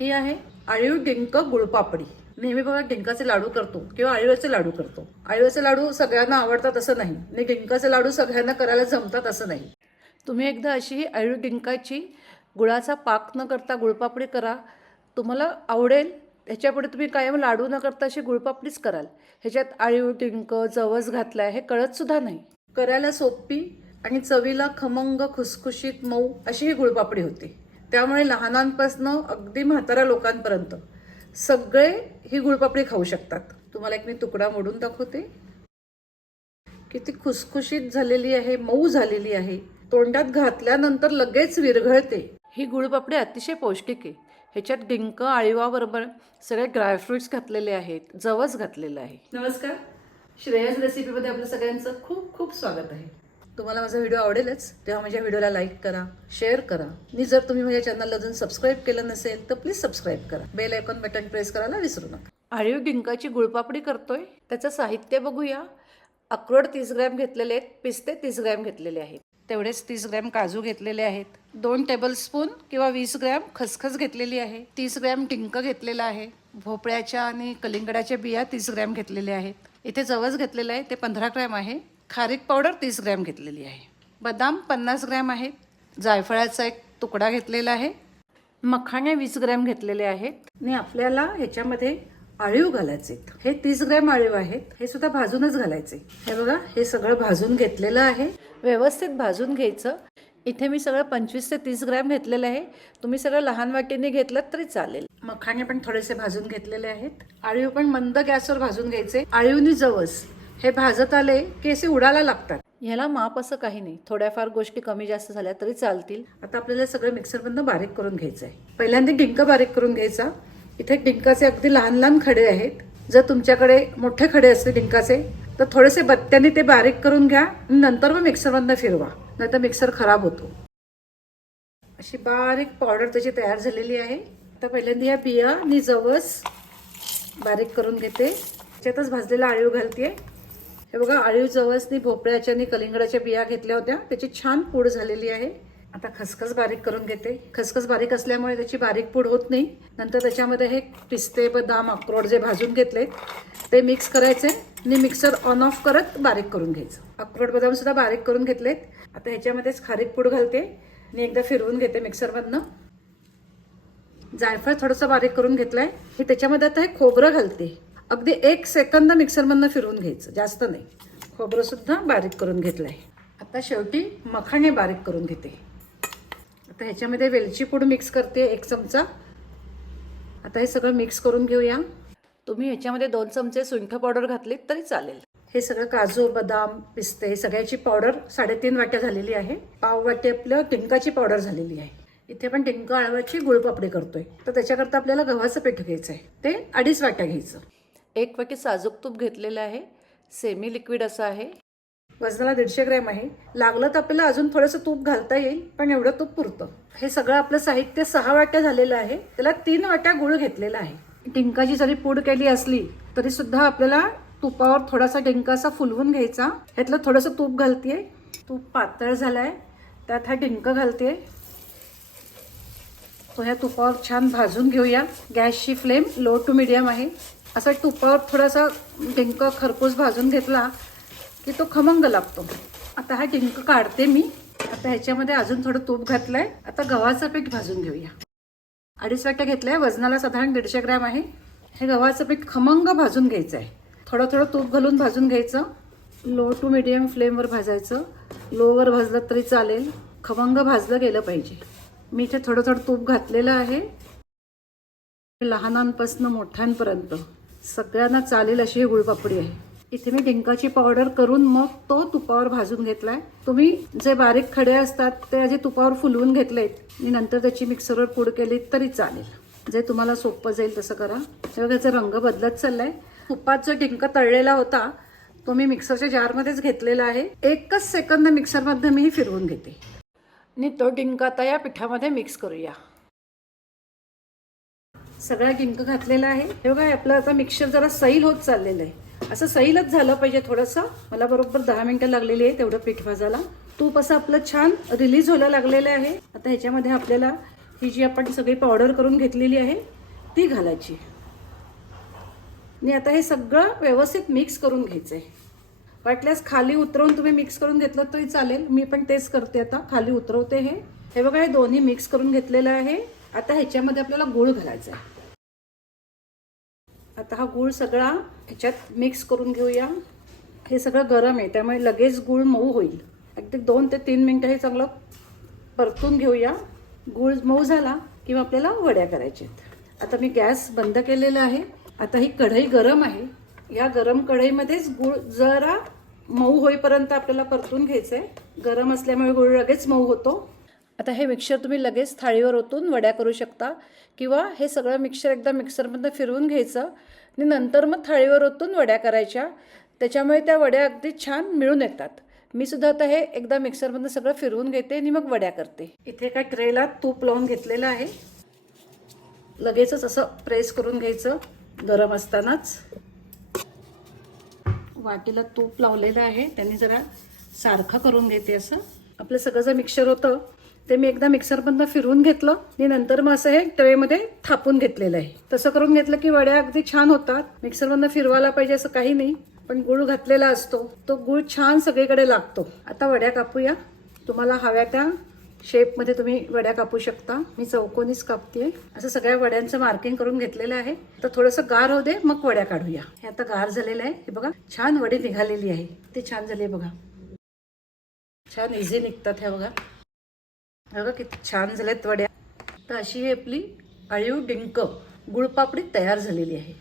ही आहे आळीव डिंक गुळपापडी। नेहमी बघा डिंकाचे लाडू करतो किंवा आळीवाचे लाडू करतो। आळीवाचे लाडू सगळ्यांना आवडतात असं नाही आणि डिंकाचे लाडू सगळ्यांना करायला जमतात असं नाही। तुम्ही एकदा अशी ही आळीव डिंकाची गुळाचा पाक न करता गुळपापडी करा, तुम्हाला आवडेल। ह्याच्यापुढे तुम्ही कायम लाडू न करता अशी गुळपापडीच कराल। ह्याच्यात आळीव डिंक जवस घातलाय हे कळत सुद्धा नाही। करायला सोपी आणि चवीला खमंग खुसखुशीत मऊ अशी ही गुळपापडी होती। त्यामुळे लहानांपासून अगदी म्हाताऱ्या लोकांपर्यंत सगळे ही गुळपापडी खाऊ शकतात। तुम्हाला एक मी तुकडा मोडून दाखवते। किती खुसखुशीत झालेली आहे, मऊ झालेली आहे, तोंडात घातल्यानंतर लगेच विरघळते। ही गुळपापडी अतिशय पौष्टिक आहे। ह्याच्यात डिंक आळीवाबरोबर सगळे ड्रायफ्रुट्स घातलेले आहेत, जवस घातलेलं आहे। नमस्कार, श्रेयस रेसिपीमध्ये आपलं सगळ्यांचं खूप खूप स्वागत आहे। तुम्हाला माझा व्हिडिओ आवडेलच तेव्हा माझ्या व्हिडिओला लाईक करा, शेअर करा आणि जर तुम्ही माझ्या चॅनलला अजून सबस्क्राईब केलं नसेल तर प्लीज सबस्क्राईब करा। बेल आयकॉन बटन प्रेस करायला विसरू नका। आळीव डिंकाची गुळपापडी करतोय, त्याचं साहित्य बघूया। अक्रोड 30 ग्रॅम घेतलेले आहेत, पिस्ते 30 ग्रॅम घेतलेले आहेत, तेवढेच 30 ग्रॅम काजू घेतलेले आहेत, 2 टेबलस्पून किंवा 20 ग्रॅम खसखस घेतलेली आहे, 30 ग्रॅम डिंक घेतलेला आहे, भोपळ्याच्या आणि कलिंगडाच्या बिया 30 ग्रॅम घेतलेल्या आहेत, इथे जवस घेतलेलं आहे ते 15 ग्रॅम आहे, खारीक पावडर 30 ग्रॅम घेतलेली आहे, बदाम 50 ग्रॅम आहेत, जायफळाचा एक तुकडा घेतलेला आहे, मखाणे 20 ग्रॅम घेतलेले आहेत आणि आपल्याला ह्याच्यामध्ये आळीव घालायचे। हे 30 ग्रॅम आळीव आहेत, हे सुद्धा भाजूनच घालायचे। हे बघा, हे सगळं भाजून घेतलेलं आहे, व्यवस्थित भाजून घ्यायचं। इथे मी सगळं 25 ते 30 ग्रॅम घेतलेलं आहे, तुम्ही सगळं लहान वाटीने घेतलं तरी चालेल। मखाणे पण थोडेसे भाजून घेतलेले आहेत, आळीव पण मंद गॅसवर भाजून घ्यायचे। आळीवनी जवस हे भाजत आले की असे उडायला लागतात। ह्याला माप असं काही नाही, थोड्याफार गोष्टी कमी जास्त झाल्या तरी चालतील। आता आपल्याला सगळं मिक्सरमधनं बारीक करून घ्यायचं आहे। पहिल्यांदा डिंक बारीक करून घ्यायचा। इथे डिंकाचे अगदी लहान लहान खडे आहेत, जर तुमच्याकडे मोठे खडे असते डिंकाचे तर थोडेसे बत्त्याने ते बारीक करून घ्या, नंतर मग मिक्सरमधनं फिरवा, नाहीतर मिक्सर खराब होतो। अशी बारीक पावडर त्याची तयार झालेली आहे। आता पहिल्यांदा या बिया आणि जवस बारीक करून घेते, त्याच्यातच भाजलेला आळीव घालते। हे बघा, आळीव जवसनी भोपळ्याच्या आणि कलिंगडाच्या बिया घेतल्या होत्या, त्याची छान पूड झालेली आहे। आता खसखस बारीक करून घेते। खसखस बारीक असल्यामुळे त्याची बारीक पूड होत नाही। नंतर त्याच्यामध्ये हे पिस्ते बदाम अक्रोड जे भाजून घेतले ते मिक्स करायचे आणि मिक्सर ऑन ऑफ करत बारीक करून घ्यायचं। अक्रोड बदाम सुद्धा बारीक करून घेतलेत। आता ह्याच्यामध्येच खारीक पूड घालते आणि एकदा फिरवून घेते मिक्सरमधनं। जायफळ थोडंसं बारीक करून घेतलंय, हे त्याच्यामध्ये आता हे खोबरं घालते। अगदी 1 सेकंद मिक्सरमधनं फिरवून घ्यायचं, जास्त नाही। खोबरं सुद्धा बारीक करून घेतलंय। आता शेवटी मखाणे बारीक करून घेते। आता ह्याच्यामध्ये वेलची पूड मिक्स करते 1 चमचा। आता हे सगळं मिक्स करून घेऊया। तुम्ही ह्याच्यामध्ये 2 चमचे सुंठ पावडर घातली तरी चालेल। हे सगळं काजू बदाम पिस्ते सगळ्याची पावडर 3.5 वाट्या झालेली आहे। पाव वाटी आपलं डिंकाची पावडर झालेली आहे। इथे पण डिंक आळवाची गुळपापडी करतोय, तर त्याच्याकरता आपल्याला गव्हाचं पीठ घ्यायचं आहे, ते 2.5 वाट्या घ्यायचं। 1 वाटी साजूक तूप घेतलेलं आहे, सेमी लिक्विड असं आहे, वजनाला 150 ग्रॅम आहे। लागलं तर आपल्याला अजून थोडंसं तूप घालता येईल, पण एवढं तूप पुरतं। हे सगळं आपलं साहित्य 6 वाट्या झालेलं आहे, त्याला 3 वाट्या गुळ घेतलेला आहे। डिंकाची जरी पूड केली असली तरी सुद्धा आपल्याला तुपावर थोडासा डिंक असा फुलवून घ्यायचा। ह्यातलं थोडंसं तूप घालतेय, तूप पातळ झालाय, त्यात हा डिंक घालते। तो ह्या तुपावर छान भाजून घेऊया। गॅसची फ्लेम लो टू मीडियम आहे। असा तुपावर थोडासा डिंक खरपूस भाजून घेतला की तो खमंग लागतो। आता हा डिंक काढते मी। आता ह्याच्यामध्ये अजून थोडं तूप घातलंय। आता गव्हाचं पीठ भाजून घेऊया। 2.5 वाट्या घेतलंय, वजनाला साधारण 150 ग्रॅम आहे। हे गव्हाचं पीठ खमंग भाजून घ्यायचं आहे। थोडं थोडं तूप घालून भाजून घ्यायचं। लो टू मीडियम फ्लेमवर भाजायचं, लोवर भाजलं तरी चालेल, खमंग भाजलं गेलं पाहिजे। मी इथे थोडं थोडं तूप घातलेलं आहे। लहानांपासून मोठ्यांपर्यंत सगळ्यांना चालेल अशी ही गुळपापडी आहे। इथे मी डिंकाची पावडर करून मग तो तुपावर भाजून घेतलाय। तुम्ही जे बारीक खडे असतात ते आधी तुपावर फुलवून घेतलेत आणि नंतर त्याची मिक्सरवर पूड केली तरी चालेल, जे तुम्हाला सोपं जाईल तसं करा। तेव्हा त्याचा रंग बदलत चाललाय। तुपात जो डिंक तळलेला होता तो मी मिक्सरच्या जारमध्येच घेतलेला आहे। 1च सेकंद मिक्सरमध्ये मी फिरवून घेते आणि तो डिंक आता या पिठामध्ये मिक्स करूया। सगळा डिंक घातलेला आहे। हे बघा, आपलं आता मिक्सर जरा सैल होत चाललेलं आहे। असं सैलच झालं पाहिजे थोडंसं। मला बरोबर 10 मिनिटं लागलेली आहे तेवढं पीठ भाजायला। तूप असं आपलं छान रिलीज व्हायला लागलेलं आहे। आता ह्याच्यामध्ये आपल्याला ती जी आपण सगळी पावडर करून घेतलेली आहे ती घालायची आणि आता हे सगळं व्यवस्थित मिक्स करून घ्यायचंय. वाटल्यास खाली उतरवून तुम्ही मिक्स करून घेतलं तरी चालेल. मी पण तेच करते, आता खाली उतरवते. हे बघा, हे दोन्ही मिक्स करून घेतलेलं आहे. आता ह्याच्यामध्ये आपल्याला गूळ घालायचा आहे. आता हा गूळ सगळा ह्याच्यात मिक्स करून घेऊया. हे सगळं गरम आहे त्यामुळे लगेच गूळ मऊ होईल. अगदी 2 ते 3 मिनिटं हे चांगलं परतून घेऊया. गूळ मऊ झाला किंवा आपल्याला वड्या करायच्या आहेत. आता मी गॅस बंद केलेला आहे. आता ही कढई गरम आहे. या गरम कढईमध्येच गूळ जरा मऊ होईपर्यंत आपल्याला परतून घ्यायचंय. गरम असल्यामुळे गूळ लगेच मऊ होतो. आता हे मिक्सर तुम्ही लगेच थाळीवर ओतून वड्या करू शकता किंवा हे सगळं मिक्सर एकदा मिक्सरमध्ये फिरवून घ्यायचं आणि नंतर मग थाळीवर ओतून वड्या करायच्या. त्याच्यामुळे त्या वड्या अगदी छान मिळून येतात. मी सुद्धा आता हे एकदा मिक्सरमध्ये सगळं फिरवून घेते आणि मग वड्या करते. इथे काय ट्रेला तूप लावून घेतलेलं आहे. लगेचच असं प्रेस करून घ्यायचं गरम असतानाच. वाटीला तूप लावलेलं आहे, त्यांनी जरा सारखं करून घेते. असं आपलं सगळं जे मिक्सर होतं ते मी एकदा मिक्सरमधनं फिरवून घेतलं आणि नंतर मग असं हे ट्रेमध्ये थापून घेतलेलं आहे. तसं करून घेतलं की वड्या अगदी छान होतात. मिक्सरमधनं फिरवायला पाहिजे असं काही नाही, पण गूळ घातलेला असतो तो गूळ छान सगळीकडे लागतो. आता वड्या कापूया. तुम्हाला हव्या त्या शेपमध्ये तुम्ही वड्या कापू शकता. मी चौकोनीच कापते. असं सगळ्या वड्यांचं मार्किंग करून घेतलेलं आहे. तर थोडंसं गार होऊ दे मग वड्या काढूया. हे आता गार झालेलं आहे. हे बघा छान वडी निघालेली आहे. ती छान झाली बघा. छान इझी निघतात. ह्या बघा बघा किती छान झाल्यात वड्या. तर अशी ही आपली अळीव डिंक गुळपापडी तयार झालेली आहे.